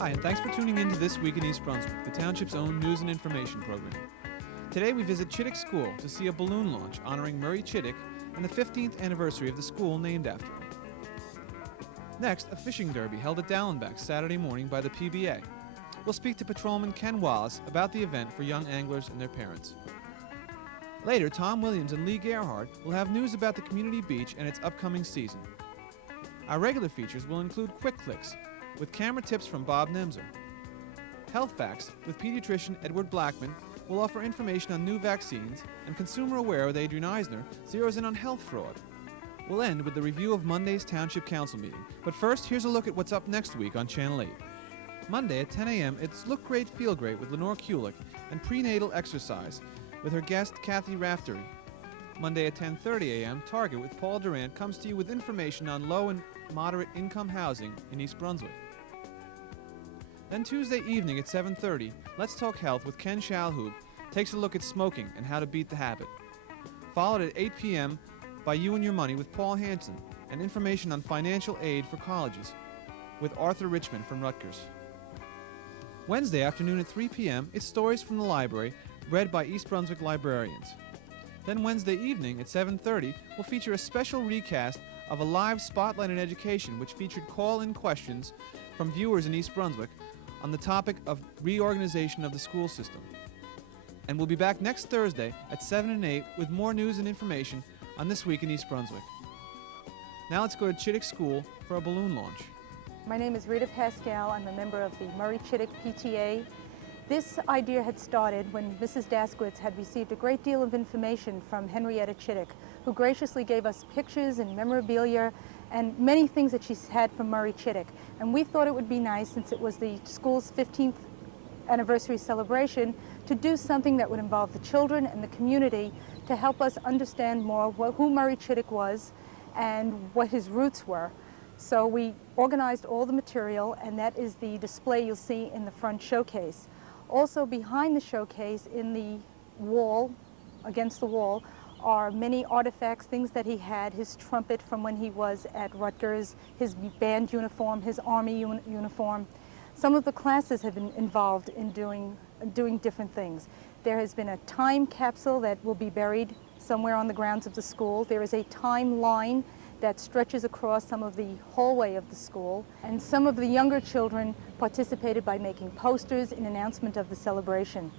Hi, and thanks for tuning in to This Week in East Brunswick, the township's own news and information program. Today we visit Chittick School to see a balloon launch honoring Murray Chittick and the 15th anniversary of the school named after him. Next, a fishing derby held at Dallenbachs Saturday morning by the PBA. We'll speak to Patrolman Ken Wallace about the event for young anglers and their parents. Later, Tom Williams and Lee Gerhardt will have news about the community beach and its upcoming season. Our regular features will include Quick Clicks, with camera tips from Bob Nemser. Health Facts with pediatrician Edward Blackman will offer information on new vaccines, and Consumer Aware with Adrian Eisner zeroes in on health fraud. We'll end with the review of Monday's Township Council meeting, but first here's a look at what's up next week on Channel 8. Monday at 10 a.m. it's Look Great, Feel Great with Lenore Kulik and Prenatal Exercise with her guest Kathy Raftery. Monday at 10:30 a.m. Target with Paul Durant comes to you with information on low and moderate income housing in East Brunswick. Then Tuesday evening at 7:30, Let's Talk Health with Ken Shalhoub takes a look at smoking and how to beat the habit. Followed at 8 p.m. by You and Your Money with Paul Hansen and information on financial aid for colleges with Arthur Richmond from Rutgers. Wednesday afternoon at 3 p.m., it's Stories from the Library read by East Brunswick librarians. Then Wednesday evening at 7:30, we'll feature a special recast of a live Spotlight on Education which featured call-in questions from viewers in East Brunswick on the topic of reorganization of the school system. And we'll be back next Thursday at 7 and 8 with more news and information on This Week in East Brunswick. Now let's go to Chittick School for a balloon launch. My name is Rita Pascal. I'm a member of the Murray Chittick PTA. This idea had started when Mrs. Daskowitz had received a great deal of information from Henrietta Chittick, who graciously gave us pictures and memorabilia and many things that she's had from Murray Chittick. And we thought it would be nice, since it was the school's 15th anniversary celebration, to do something that would involve the children and the community to help us understand more who Murray Chittick was and what his roots were. So we organized all the material, and that is the display you'll see in the front showcase. Also behind the showcase, in the wall, against the wall, are many artifacts, things that he had, his trumpet from when he was at Rutgers, his band uniform, his army uniform. Some of the classes have been involved in doing different things. There has been a time capsule that will be buried somewhere on the grounds of the school. There is a timeline that stretches across some of the hallway of the school. And some of the younger children participated by making posters in announcement of the celebration.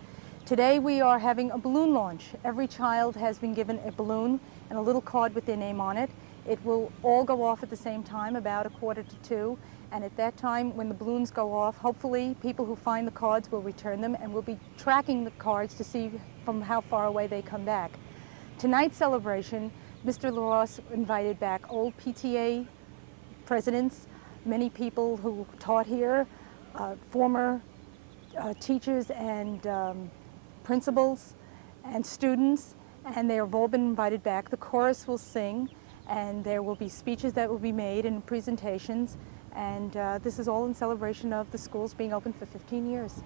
Today we are having a balloon launch. Every child has been given a balloon and a little card with their name on it. It will all go off at the same time, about 1:45, and at that time, when the balloons go off, hopefully people who find the cards will return them, and we'll be tracking the cards to see from how far away they come back. Tonight's celebration, Mr. LaRosse invited back old PTA presidents, many people who taught here, former teachers and principals and students, and they have all been invited back. The chorus will sing, and there will be speeches that will be made and presentations, and this is all in celebration of the schools being open for 15 years.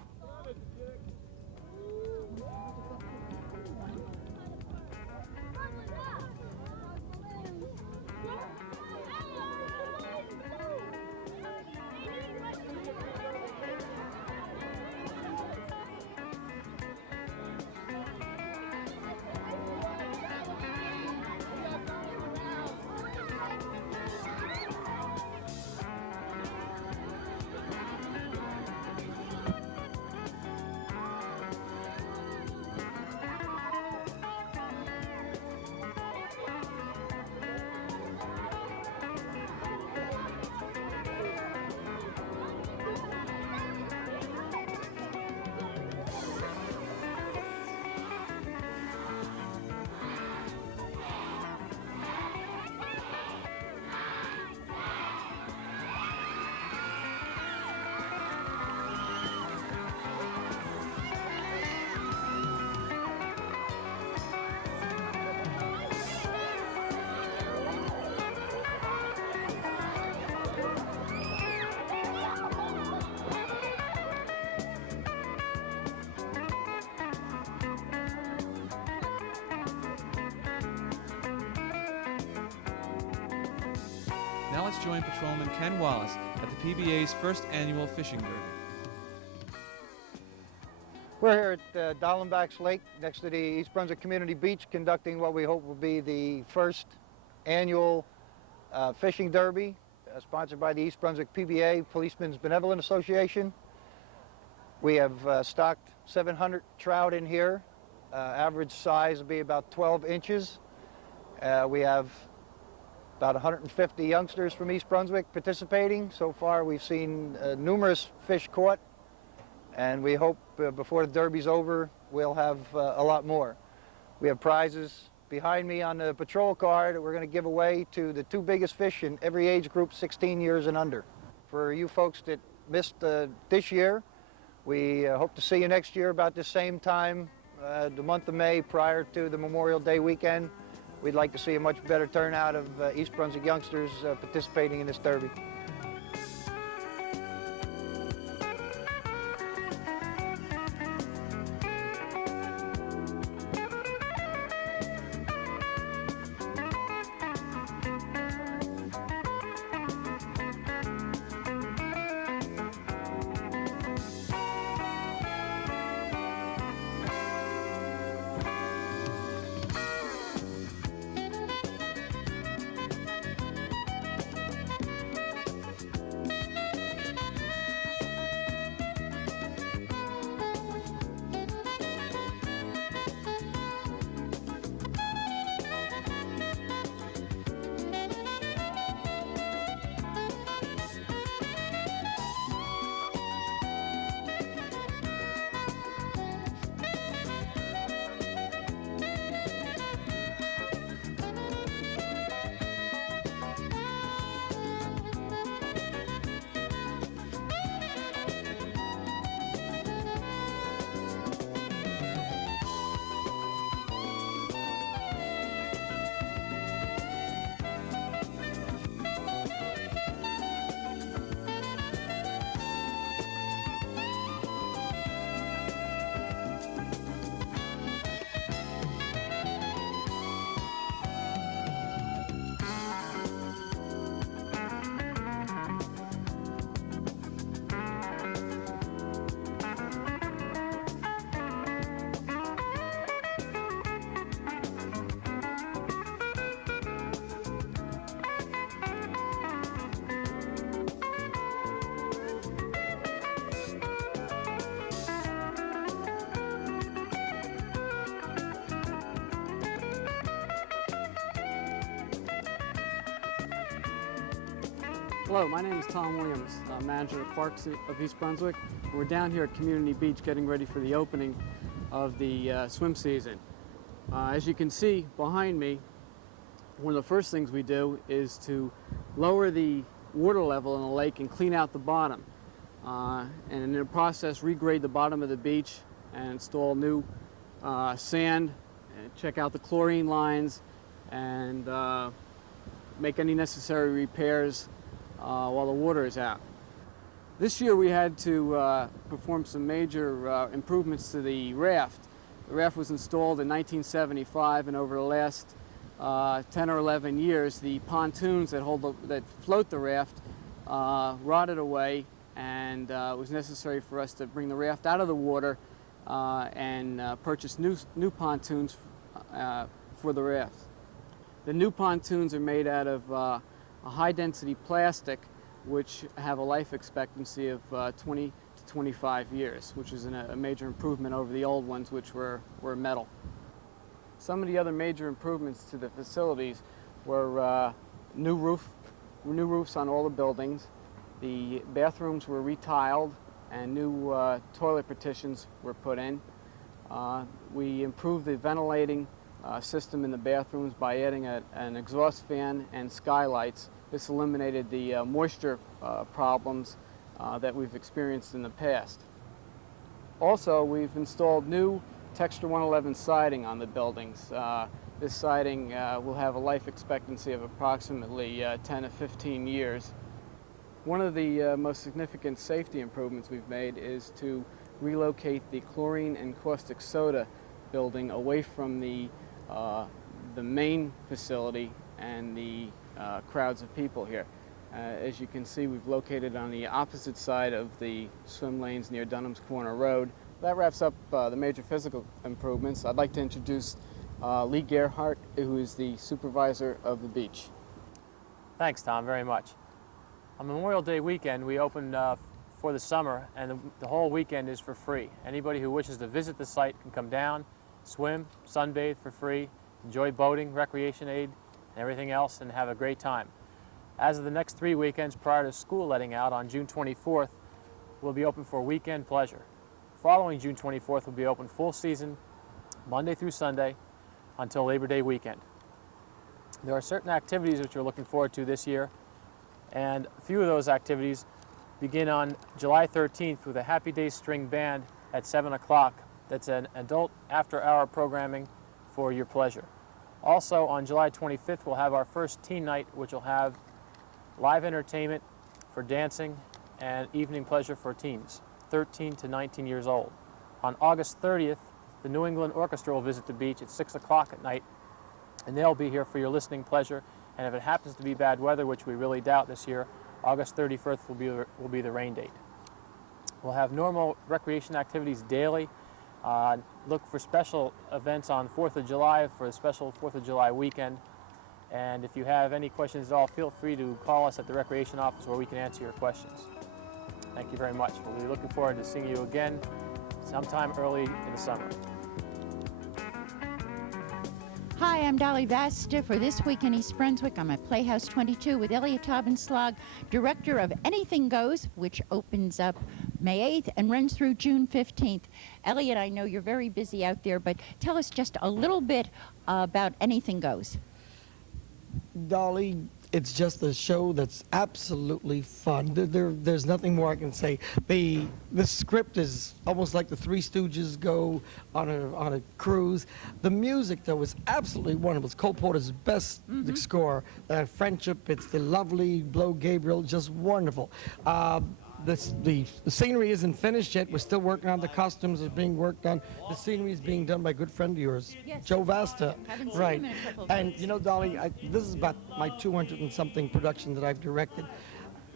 Now let's join Patrolman Ken Wallace at the PBA's first annual fishing derby. We're here at Dallenbachs Lake next to the East Brunswick Community Beach, conducting what we hope will be the first annual fishing derby sponsored by the East Brunswick PBA, Policemen's Benevolent Association. We have stocked 700 trout in here. Average size will be about 12 inches. We have about 150 youngsters from East Brunswick participating. So far we've seen numerous fish caught, and we hope before the derby's over we'll have a lot more. We have prizes behind me on the patrol car that we're going to give away to the two biggest fish in every age group, 16 years and under. For you folks that missed this year, we hope to see you next year about the same time, the month of May, prior to the Memorial Day weekend. We'd like to see a much better turnout of East Brunswick youngsters participating in this derby. Hello, my name is Tom Williams, manager of Parks of East Brunswick. We're down here at Community Beach getting ready for the opening of the swim season. As you can see behind me, one of the first things we do is to lower the water level in the lake and clean out the bottom. And in the process, regrade the bottom of the beach and install new sand, and check out the chlorine lines, and make any necessary repairs while the water is out. This year we had to perform some major improvements to the raft. The raft was installed in 1975, and over the last 10 or 11 years, the pontoons that float the raft rotted away, and it was necessary for us to bring the raft out of the water and purchase new pontoons for the raft. The new pontoons are made out of a high-density plastic, which have a life expectancy of 20 to 25 years, which is a major improvement over the old ones, which were metal. Some of the other major improvements to the facilities were new roofs on all the buildings. The bathrooms were retiled, and new toilet partitions were put in. We improved the ventilating system in the bathrooms by adding an exhaust fan and skylights. This eliminated the moisture problems that we've experienced in the past. Also, we've installed new Texture 111 siding on the buildings. This siding will have a life expectancy of approximately 10 to 15 years. One of the most significant safety improvements we've made is to relocate the chlorine and caustic soda building away from the main facility and the crowds of people here. As you can see, we've located on the opposite side of the swim lanes near Dunham's Corner Road, that wraps up the major physical improvements. I'd like to introduce Lee Gerhardt, who is the supervisor of the beach. Thanks, Tom, very much. On Memorial Day weekend, we opened for the summer, and the whole weekend is for free. Anybody who wishes to visit the site can come down, swim, sunbathe for free, enjoy boating, recreation aid, and everything else, and have a great time. As of the next 3 weekends prior to school letting out on June 24th, we'll be open for weekend pleasure. Following June 24th, we'll be open full season, Monday through Sunday, until Labor Day weekend. There are certain activities which we're looking forward to this year, and a few of those activities begin on July 13th with a Happy Days String Band at 7 o'clock. That's an adult after-hour programming for your pleasure. Also, on July 25th, we'll have our first teen night, which will have live entertainment for dancing and evening pleasure for teens, 13 to 19 years old. On August 30th, the New England Orchestra will visit the beach at 6 o'clock at night, and they'll be here for your listening pleasure. And if it happens to be bad weather, which we really doubt this year, August 31st will be the rain date. We'll have normal recreation activities daily. Look for special events on 4th of July for the special 4th of July weekend. And if you have any questions at all, feel free to call us at the Recreation Office where we can answer your questions. Thank you very much. We'll be looking forward to seeing you again sometime early in the summer. Hi, I'm Dolly Vasta for This Week in East Brunswick. I'm at Playhouse 22 with Elliot Taubenslag, director of Anything Goes, which opens up May 8th and runs through June 15th. Elliot, I know you're very busy out there, but tell us just a little bit about Anything Goes. Dolly, it's just a show that's absolutely fun. There's nothing more I can say. The script is almost like the Three Stooges go on a cruise. The music, though, is absolutely wonderful. It's Cole Porter's best score. Friendship, it's the lovely Blow Gabriel, just wonderful. The scenery isn't finished yet. We're still working on the costumes are being worked on. The scenery is being done by a good friend of yours, Yes. Joe Vasta. Haven't seen Right. him in a couple of And days. you know, Dolly, this is about my 200 and something production that I've directed.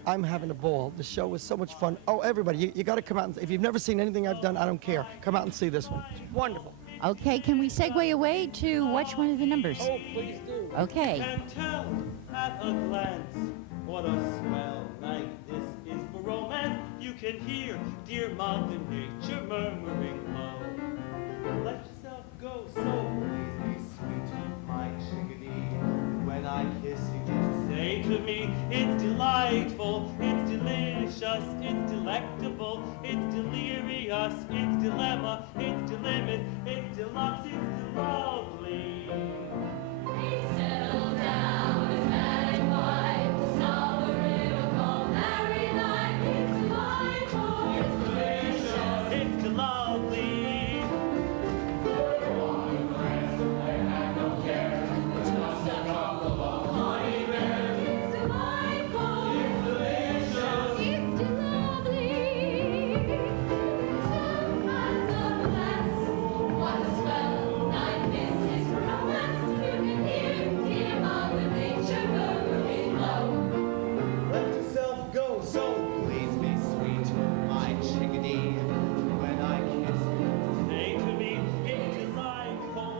I'm having a ball. The show is so much fun. Oh, everybody, you got to come out. If you've never seen anything I've done, I don't care. Come out and see this one. It's wonderful. Okay, can we segue away to watch one of the numbers? Oh, please do. Okay. Can tell at a glance what a swell night this is for romance. You can hear dear Mother Nature murmuring low. Let yourself go, so please be sweet, my chickadee. When I kiss you, just say to me, it's delightful, it's delicious, it's delectable, it's delirious, it's dilemma, it's delimit, it's deluxe, it's lovely. Settle down as man and wife, solve a riddle called married life. It's delightful, it's delicious, It's lovely. it's delightful, it's delicious, it's lovely. Tell Mother Bless, what a swell night this is for romance. You can hear dear Mother Nature murmuring low. Let yourself go, so please be sweet, my chickadee. When I kiss you, say to me, it's delightful.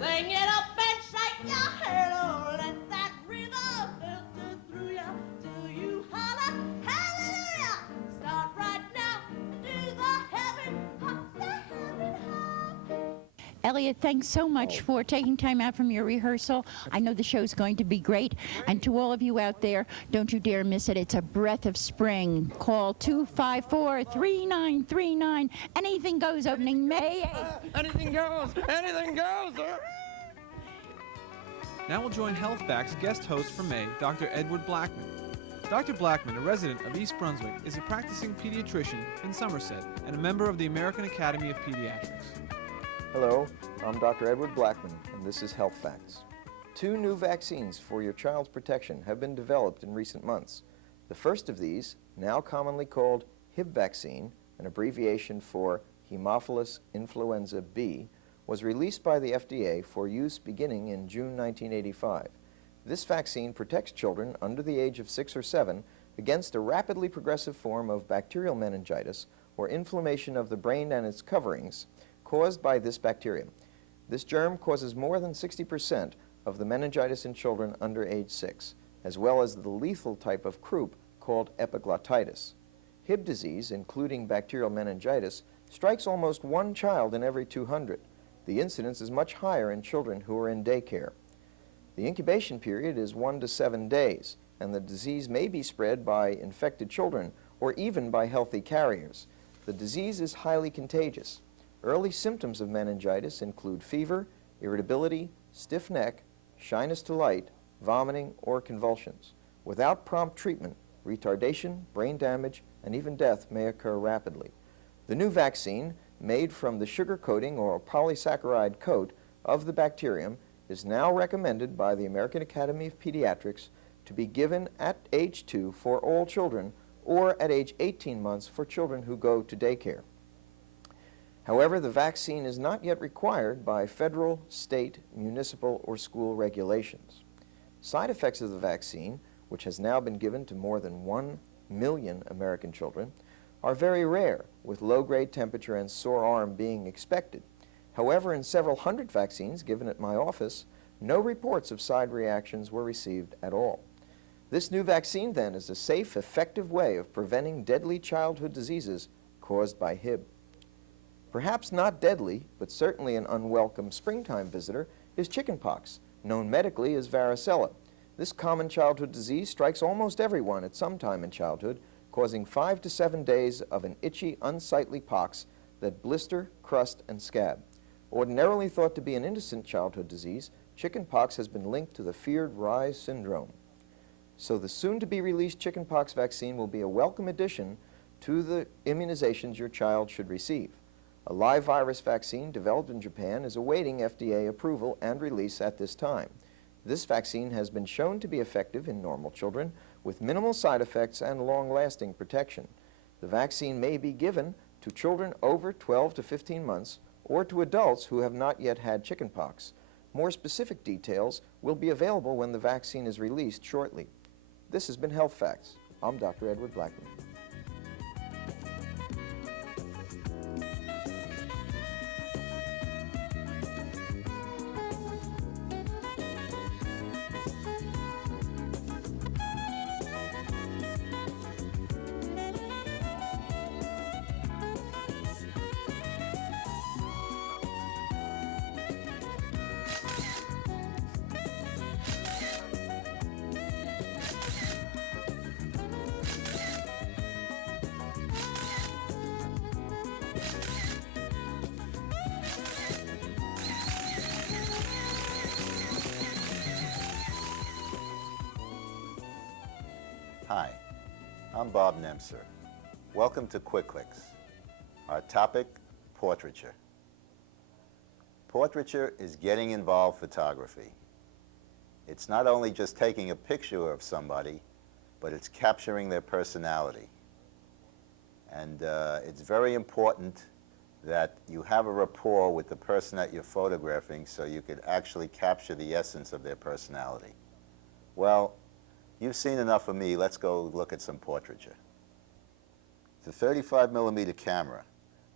Sing it up and shake your head, oh, let that rhythm filter through ya till you holler, hallelujah! Start right now, do the heaven hop, the heaven hop. Elliot, thanks so much for taking time out from your rehearsal. I know the show's going to be great. And to all of you out there, don't you dare miss it. It's a breath of spring. Call 254-3939. Anything Goes, opening May 8th. Anything goes. Anything goes. Now we'll join Healthback's guest host for May, Dr. Edward Blackman. Dr. Blackman, a resident of East Brunswick, is a practicing pediatrician in Somerset and a member of the American Academy of Pediatrics. Hello, I'm Dr. Edward Blackman, and this is Health Facts. 2 new vaccines for your child's protection have been developed in recent months. The first of these, now commonly called Hib vaccine, an abbreviation for Haemophilus influenza B, was released by the FDA for use beginning in June 1985. This vaccine protects children under the age of 6 or 7 against a rapidly progressive form of bacterial meningitis, or inflammation of the brain and its coverings caused by this bacterium. This germ causes more than 60% of the meningitis in children under age 6, as well as the lethal type of croup called epiglottitis. Hib disease, including bacterial meningitis, strikes almost one child in every 200. The incidence is much higher in children who are in daycare. The incubation period is 1 to 7 days, and the disease may be spread by infected children or even by healthy carriers. The disease is highly contagious. Early symptoms of meningitis include fever, irritability, stiff neck, shyness to light, vomiting, or convulsions. Without prompt treatment, retardation, brain damage, and even death may occur rapidly. The new vaccine, made from the sugar coating or polysaccharide coat of the bacterium, is now recommended by the American Academy of Pediatrics to be given at age 2 for all children or at age 18 months for children who go to daycare. However, the vaccine is not yet required by federal, state, municipal, or school regulations. Side effects of the vaccine, which has now been given to more than 1 million American children, are very rare, with low-grade temperature and sore arm being expected. However, in several hundred vaccines given at my office, no reports of side reactions were received at all. This new vaccine, then, is a safe, effective way of preventing deadly childhood diseases caused by Hib. Perhaps not deadly, but certainly an unwelcome springtime visitor, is chickenpox, known medically as varicella. This common childhood disease strikes almost everyone at some time in childhood, causing 5 to 7 days of an itchy, unsightly pox that blister, crust, and scab. Ordinarily thought to be an innocent childhood disease, chickenpox has been linked to the feared Reye syndrome. So the soon-to-be-released chickenpox vaccine will be a welcome addition to the immunizations your child should receive. A live virus vaccine developed in Japan is awaiting FDA approval and release at this time. This vaccine has been shown to be effective in normal children with minimal side effects and long-lasting protection. The vaccine may be given to children over 12 to 15 months or to adults who have not yet had chickenpox. More specific details will be available when the vaccine is released shortly. This has been Health Facts. I'm Dr. Edward Blackman. Hi, I'm Bob Nemser. Welcome to Quick Clicks. Our topic, portraiture. Portraiture is getting involved photography. It's not only just taking a picture of somebody, but it's capturing their personality. And it's very important that you have a rapport with the person that you're photographing so you could actually capture the essence of their personality. Well, you've seen enough of me. Let's go look at some portraiture. The 35mm camera,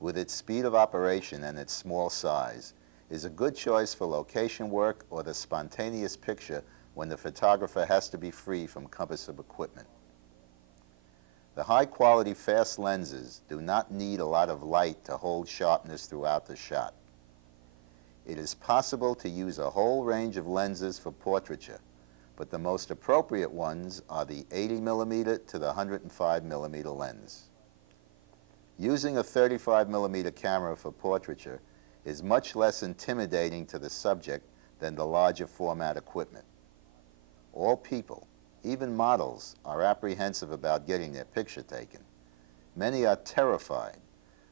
with its speed of operation and its small size, is a good choice for location work or the spontaneous picture when the photographer has to be free from cumbersome equipment. The high-quality fast lenses do not need a lot of light to hold sharpness throughout the shot. It is possible to use a whole range of lenses for portraiture, but the most appropriate ones are the 80mm to the 105mm lens. Using a 35mm camera for portraiture is much less intimidating to the subject than the larger format equipment. All people, even models, are apprehensive about getting their picture taken. Many are terrified,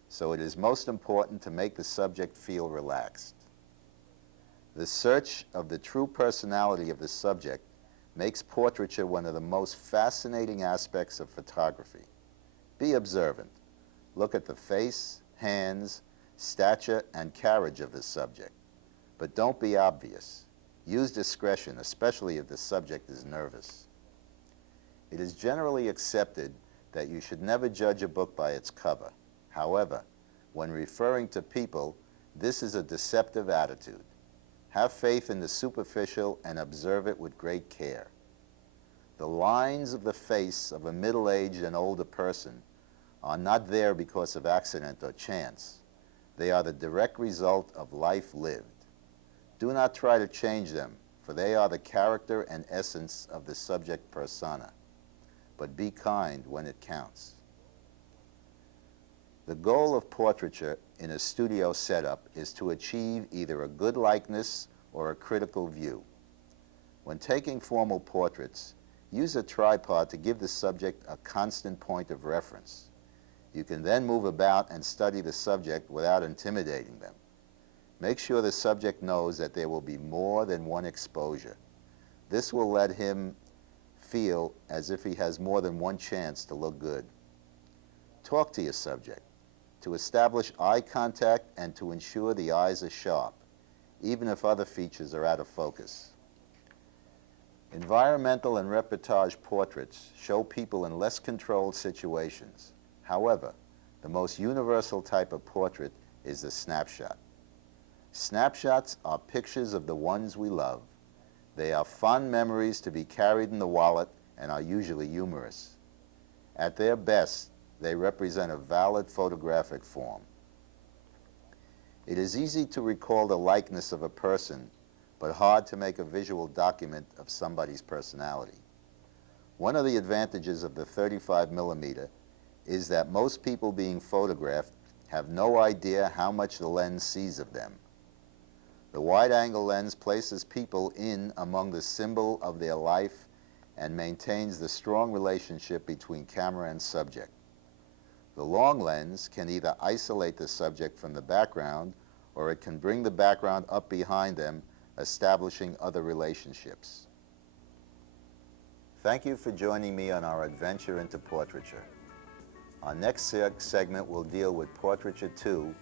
so it is most important to make the subject feel relaxed. The search of the true personality of the subject makes portraiture one of the most fascinating aspects of photography. Be observant. Look at the face, hands, stature, and carriage of the subject. But don't be obvious. Use discretion, especially if the subject is nervous. It is generally accepted that you should never judge a book by its cover. However, when referring to people, this is a deceptive attitude. Have faith in the superficial and observe it with great care. The lines of the face of a middle-aged and older person are not there because of accident or chance. They are the direct result of life lived. Do not try to change them, for they are the character and essence of the subject persona. But be kind when it counts. The goal of portraiture in a studio setup is to achieve either a good likeness or a critical view. When taking formal portraits, use a tripod to give the subject a constant point of reference. You can then move about and study the subject without intimidating them. Make sure the subject knows that there will be more than one exposure. This will let him feel as if he has more than one chance to look good. Talk to your subject to establish eye contact and to ensure the eyes are sharp, even if other features are out of focus. Environmental and reportage portraits show people in less controlled situations. However, the most universal type of portrait is the snapshot. Snapshots are pictures of the ones we love. They are fond memories to be carried in the wallet and are usually humorous. At their best, they represent a valid photographic form. It is easy to recall the likeness of a person, but hard to make a visual document of somebody's personality. One of the advantages of the 35mm is that most people being photographed have no idea how much the lens sees of them. The wide-angle lens places people in among the symbol of their life and maintains the strong relationship between camera and subject. The long lens can either isolate the subject from the background, or it can bring the background up behind them, establishing other relationships. Thank you for joining me on our adventure into portraiture. Our next segment will deal with Portraiture 2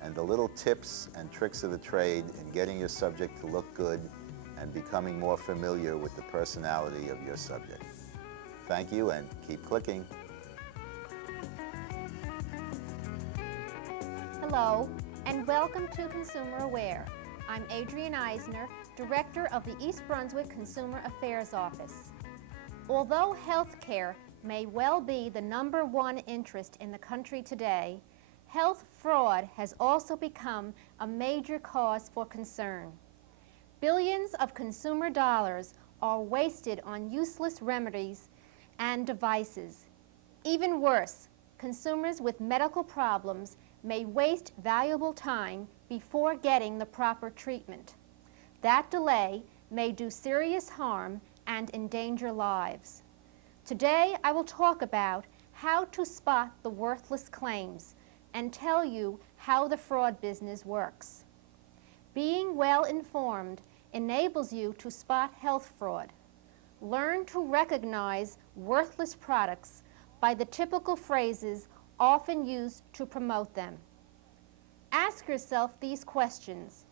and the little tips and tricks of the trade in getting your subject to look good and becoming more familiar with the personality of your subject. Thank you, and keep clicking. Hello, and welcome to Consumer Aware. I'm Adrienne Eisner, Director of the East Brunswick Consumer Affairs Office. Although health care may well be the #1 interest in the country today, health fraud has also become a major cause for concern. Billions of consumer dollars are wasted on useless remedies and devices. Even worse, consumers with medical problems may waste valuable time before getting the proper treatment. That delay may do serious harm and endanger lives. Today, I will talk about how to spot the worthless claims and tell you how the fraud business works. Being well informed enables you to spot health fraud. Learn to recognize worthless products by the typical phrases often used to promote them. Ask yourself these questions.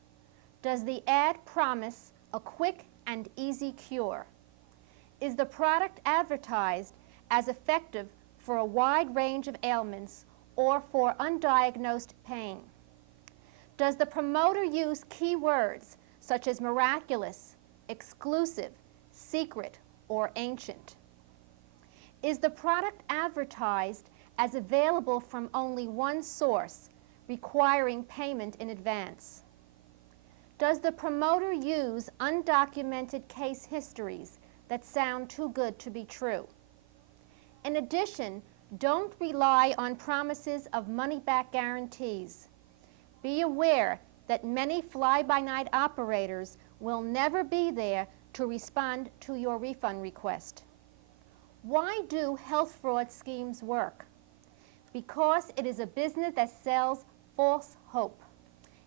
Does the ad promise a quick and easy cure? Is the product advertised as effective for a wide range of ailments or for undiagnosed pain? Does the promoter use keywords such as miraculous, exclusive, secret, or ancient? Is the product advertised as available from only one source, requiring payment in advance? Does the promoter use undocumented case histories that sound too good to be true? In addition, don't rely on promises of money-back guarantees. Be aware that many fly-by-night operators will never be there to respond to your refund request. Why do health fraud schemes work? Because it is a business that sells false hope.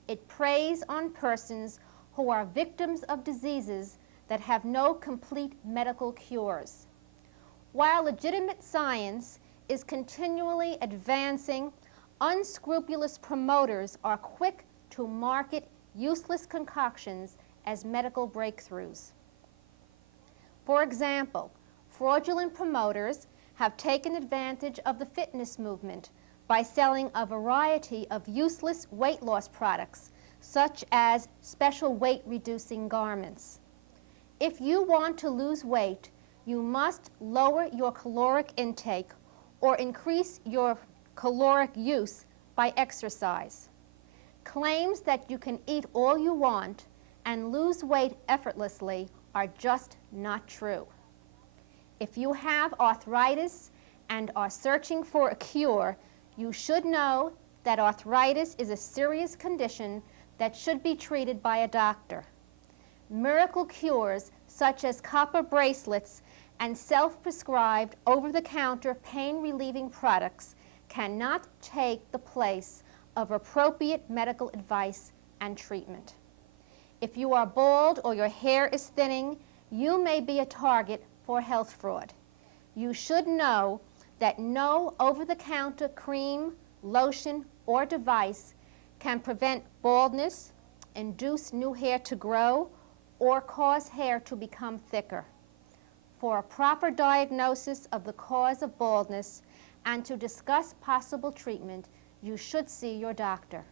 It preys on persons who are victims of diseases that have no complete medical cures. While legitimate science is continually advancing, unscrupulous promoters are quick to market useless concoctions as medical breakthroughs. For example, fraudulent promoters have taken advantage of the fitness movement by selling a variety of useless weight loss products, such as special weight-reducing garments. If you want to lose weight, you must lower your caloric intake or increase your caloric use by exercise. Claims that you can eat all you want and lose weight effortlessly are just not true. If you have arthritis and are searching for a cure, you should know that arthritis is a serious condition that should be treated by a doctor. Miracle cures such as copper bracelets and self-prescribed over-the-counter pain-relieving products cannot take the place of appropriate medical advice and treatment. If you are bald or your hair is thinning, you may be a target for health fraud. You should know that no over-the-counter cream, lotion, or device can prevent baldness, induce new hair to grow, or cause hair to become thicker. For a proper diagnosis of the cause of baldness and to discuss possible treatment, you should see your doctor.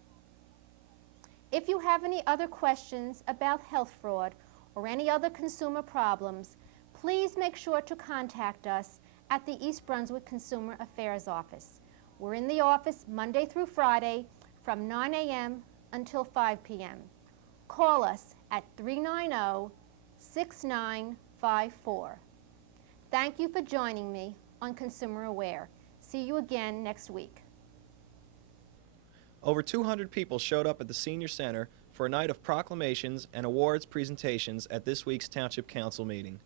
If you have any other questions about health fraud or any other consumer problems, please make sure to contact us at the East Brunswick Consumer Affairs Office. We're in the office Monday through Friday from 9 a.m. until 5 p.m. Call us at 390-6954. Thank you for joining me on Consumer Aware. See you again next week. Over 200 people showed up at the Senior Center for a night of proclamations and awards presentations at this week's Township Council meeting.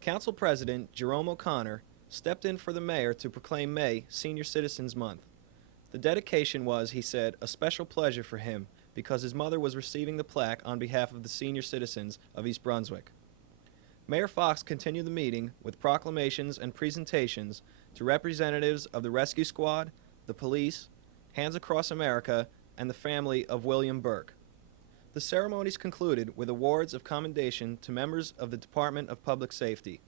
Council President Jerome O'Connor stepped in for the mayor to proclaim May Senior Citizens Month. The dedication was, he said, a special pleasure for him because his mother was receiving the plaque on behalf of the senior citizens of East Brunswick. Mayor Fox continued the meeting with proclamations and presentations to representatives of the Rescue Squad, the police, Hands Across America, and the family of William Burke. The ceremonies concluded with awards of commendation to members of the Department of Public Safety.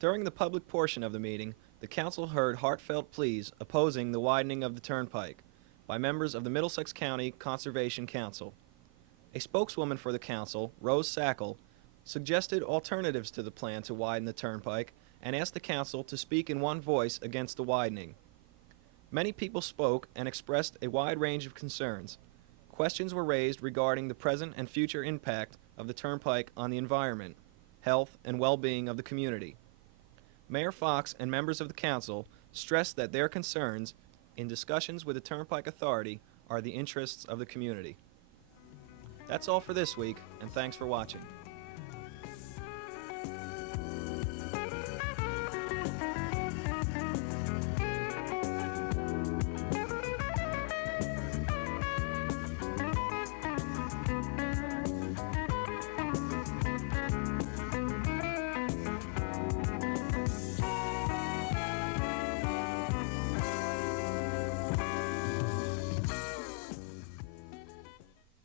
During the public portion of the meeting, the council heard heartfelt pleas opposing the widening of the turnpike by members of the Middlesex County Conservation Council. A spokeswoman for the council, Rose Sackle, suggested alternatives to the plan to widen the turnpike and asked the council to speak in one voice against the widening. Many people spoke and expressed a wide range of concerns. Questions were raised regarding the present and future impact of the turnpike on the environment, health, and well-being of the community. Mayor Fox and members of the council stressed that their concerns in discussions with the Turnpike Authority are the interests of the community. That's all for this week, and thanks for watching.